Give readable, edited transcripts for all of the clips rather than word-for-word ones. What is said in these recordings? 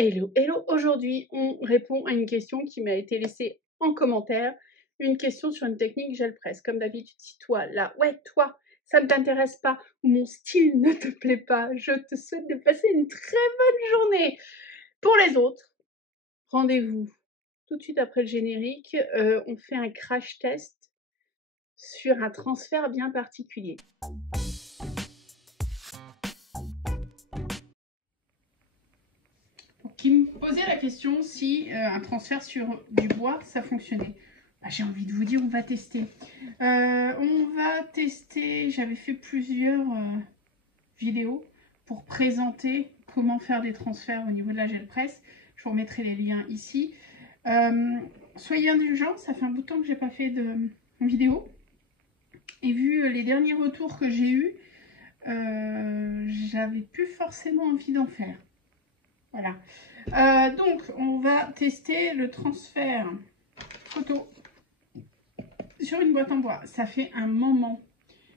Hello, hello! Aujourd'hui, on répond à une question qui m'a été laissée en commentaire. Une question sur une technique gel presse. Comme d'habitude, si toi, là, ouais, toi, ça ne t'intéresse pas ou mon style ne te plaît pas, je te souhaite de passer une très bonne journée. Pour les autres, rendez-vous tout de suite après le générique. On fait un crash test sur un transfert bien particulier. Qui me posait la question si un transfert sur du bois, ça fonctionnait. Bah, j'ai envie de vous dire, on va tester. J'avais fait plusieurs vidéos pour présenter comment faire des transferts au niveau de la gel presse. Je vous remettrai les liens ici. Soyez indulgents, ça fait un bout de temps que j'ai pas fait de vidéo. Et vu les derniers retours que j'ai eus, j'avais plus forcément envie d'en faire. Voilà. Donc, on va tester le transfert photo sur une boîte en bois. Ça fait un moment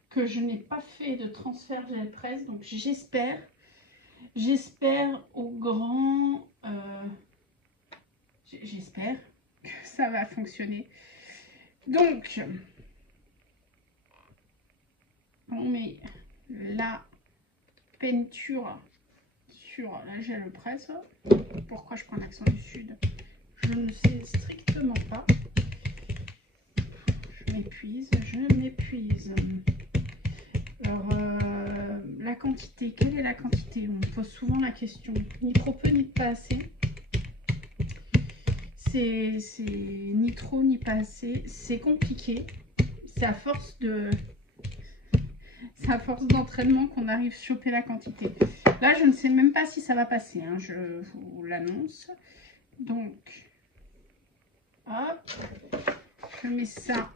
que je n'ai pas fait de transfert gel presse, donc j'espère au grand... j'espère que ça va fonctionner. Donc, on met la peinture sur la gel presse. Pourquoi je prends l'accent du sud? Je ne sais strictement pas. Je m'épuise. Alors, la quantité, quelle est la quantité? On me pose souvent la question. Ni trop peu, ni pas assez. C'est ni trop, ni pas assez. C'est compliqué. C'est à force d'entraînement qu'on arrive à choper la quantité. Là, je ne sais même pas si ça va passer, hein, je vous l'annonce. Donc, hop, je mets ça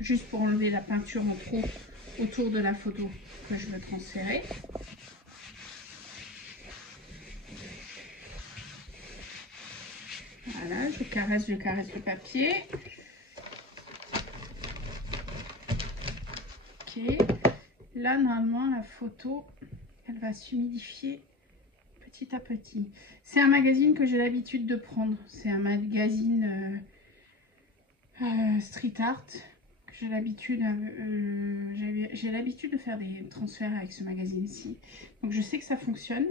juste pour enlever la peinture en trop autour de la photo que je veux transférer. Voilà, je caresse le papier. Ok, là normalement la photo, elle va s'humidifier petit à petit. C'est un magazine que j'ai l'habitude de prendre. C'est un magazine street art. J'ai l'habitude de faire des transferts avec ce magazine-ci. Donc je sais que ça fonctionne.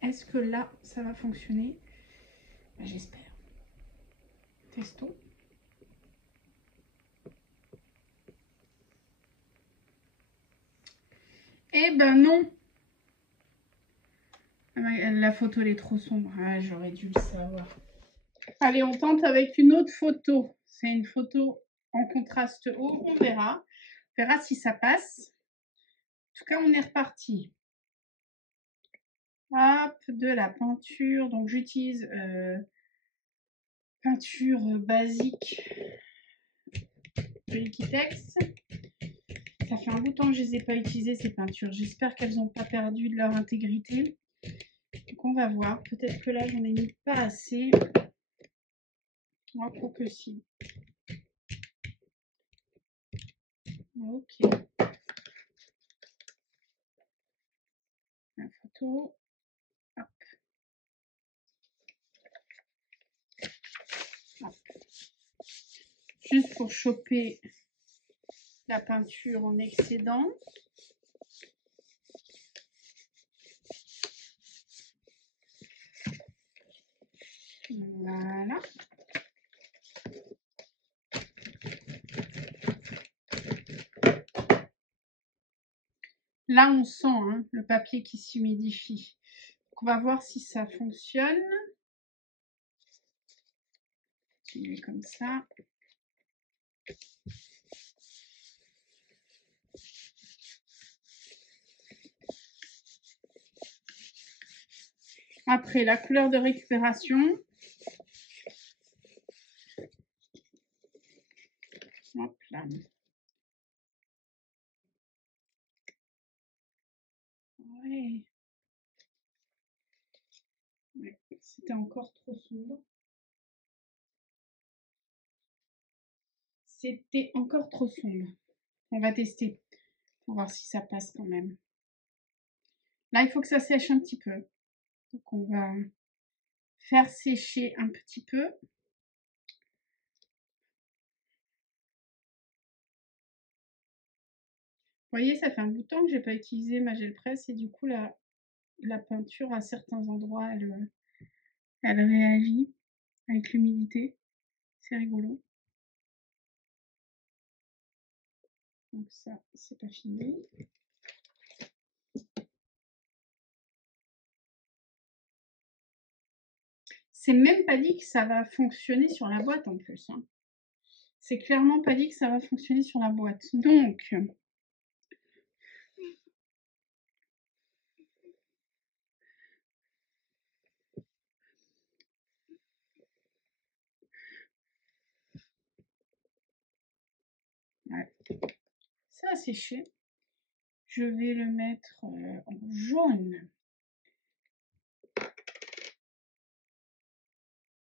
Est-ce que là, ça va fonctionner? Ben, j'espère. Testons. Eh ben non! La photo, elle est trop sombre. Ah, j'aurais dû le savoir. Allez, on tente avec une autre photo. C'est une photo en contraste haut. On verra. On verra si ça passe. En tout cas, on est reparti. Hop, de la peinture. Donc, j'utilise peinture basique de Liquitex. Ça fait un bout de temps que je ne les ai pas utilisées, ces peintures. J'espère qu'elles n'ont pas perdu de leur intégrité. Donc, on va voir. Peut-être que là, j'en ai mis pas assez. Moi, je trouve que si. Ok. La photo. Hop. Hop. Juste pour choper la peinture en excédent. Voilà. Là, on sent hein, le papier qui s'humidifie. On va voir si ça fonctionne. Je mets comme ça. Après, la couleur de récupération. Hop là. Ouais. Ouais, c'était encore trop sombre. C'était encore trop sombre. On va tester pour voir si ça passe quand même. Là, il faut que ça sèche un petit peu. Donc on va faire sécher un petit peu. Vous voyez, ça fait un bout de temps que j'ai pas utilisé ma gel presse et du coup la peinture à certains endroits elle réagit avec l'humidité. C'est rigolo. Donc ça, c'est pas fini. C'est même pas dit que ça va fonctionner sur la boîte en plus. Hein. C'est clairement pas dit que ça va fonctionner sur la boîte. Donc, ouais. Ça a séché. Je vais le mettre en jaune.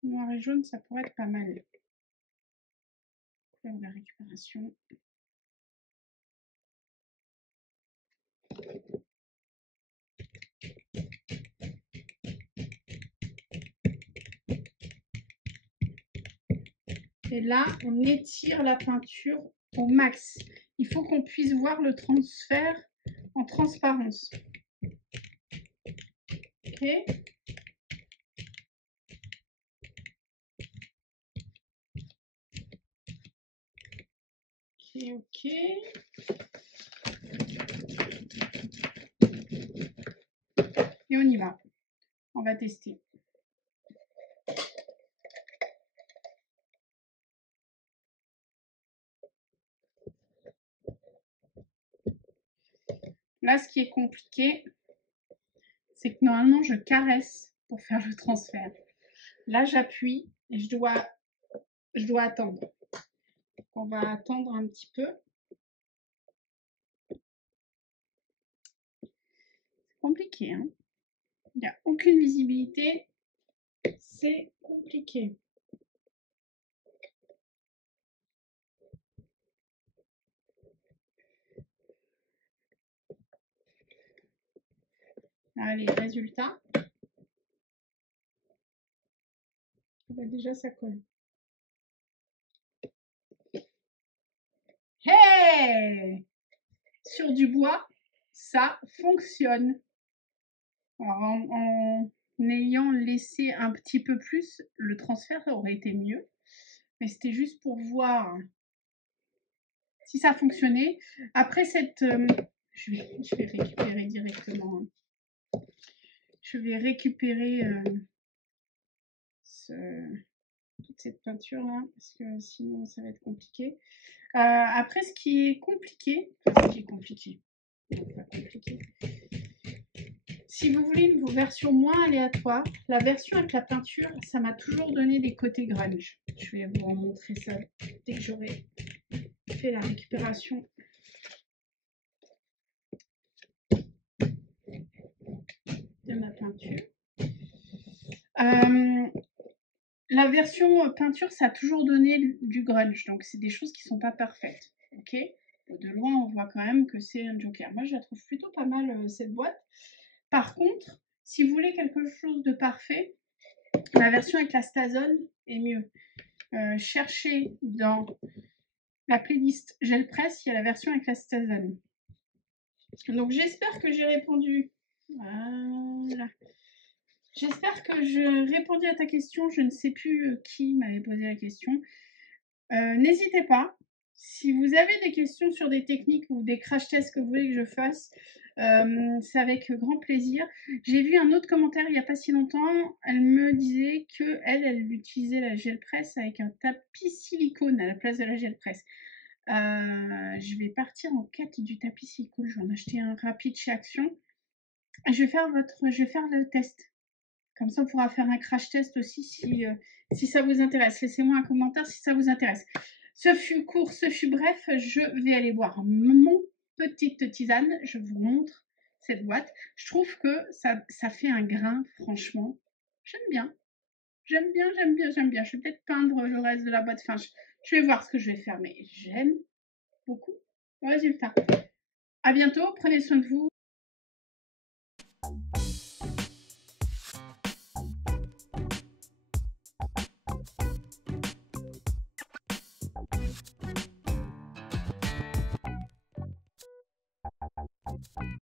Noir et jaune, ça pourrait être pas mal. Couleur de la récupération. Et là, on étire la peinture au max. Il faut qu'on puisse voir le transfert en transparence. Ok. Ok. Et on y va. On va tester. Là, ce qui est compliqué, c'est que normalement, je caresse pour faire le transfert. Là, j'appuie et je dois attendre. On va attendre un petit peu. C'est compliqué, hein. Il n'y a aucune visibilité. C'est compliqué. Allez, résultat. Bah, déjà, ça colle. Hey! Sur du bois, ça fonctionne. Alors, en ayant laissé un petit peu plus, le transfert aurait été mieux. Mais c'était juste pour voir si ça fonctionnait. Après cette... je vais récupérer directement. Je vais récupérer toute cette peinture là, parce que sinon ça va être compliqué. Après, ce qui est compliqué, si vous voulez une version moins aléatoire, la version avec la peinture, ça m'a toujours donné des côtés grunge. Je vais vous montrer ça dès que j'aurai fait la récupération. De ma peinture. La version peinture, ça a toujours donné du grunge, donc c'est des choses qui sont pas parfaites. Ok, de loin, on voit quand même que c'est un Joker. Moi, je la trouve plutôt pas mal cette boîte. Par contre, si vous voulez quelque chose de parfait, la version avec la Stazone est mieux. Cherchez dans la playlist Gel Press, il y a la version avec la Stazone. Donc j'espère que j'ai répondu. Voilà. J'espère que je répondis à ta question. Je ne sais plus qui m'avait posé la question. N'hésitez pas. Si vous avez des questions sur des techniques ou des crash tests que vous voulez que je fasse, c'est avec grand plaisir. J'ai vu un autre commentaire il n'y a pas si longtemps. Elle me disait qu'elle utilisait la gel press avec un tapis silicone à la place de la gel press. Je vais partir en quête du tapis silicone. Je vais en acheter un rapide chez Action. Je vais faire le test. Comme ça, on pourra faire un crash test aussi si ça vous intéresse. Laissez-moi un commentaire si ça vous intéresse. Ce fut court, ce fut bref. Je vais aller boire mon petite tisane. Je vous montre cette boîte. Je trouve que ça fait un grain, franchement. J'aime bien. J'aime bien, j'aime bien, j'aime bien. Je vais peut-être peindre le reste de la boîte. Enfin, je vais voir ce que je vais faire, mais j'aime beaucoup le résultat. À bientôt. Prenez soin de vous.